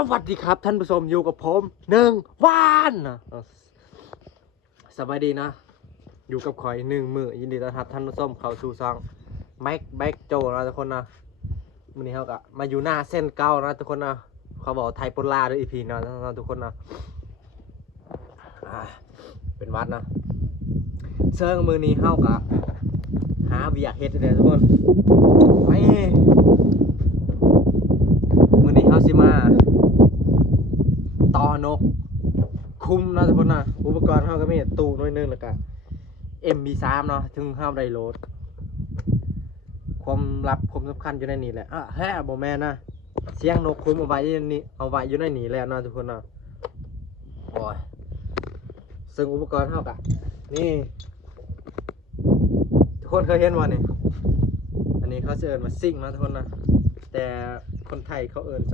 สวัสดีครับท่านผู้ชมอยู่กับผมหนึ่งว่านสบายดีนะอยู่กับข่อยหนึ่งมือยินดีต้อนรับท่านผู้ชมเข้าสู่ซองแม็กโจนะทุกคนนะวันนี้เขาก็มาอยู่หน้าเส้นเก้านะทุกคนนะเขาบอกไทยปนลาด้วยอีพีนะทุกคนนะเป็นวัดนะเชิงมือนี้เขาก็หาเบียร์เฮ็ดเลยทุกคนไปมือนี้เขาสิมาต่อนกคุมนะทุกคนนะอุปกรณ์เขาก็มีตู้น้อยนึงแล้วก็ MB3 เนาะถึงห้ามไดโหลดความลับความสำคัญอยู่ในนี้แหละแฮ่บอแม่นะเสียงนกคุมเอาไว้อยู่นี่เอาไว้อยู่ในนี้แล้วนะทุกคนนะโอ้ยซึ่งอุปกรณ์เขากะนี่ทุกคนเคยเห็นวันนี้อันนี้เขาจะเอิญมาซิ่งนะทุกคนนะแต่คนไทยเขาเอิญ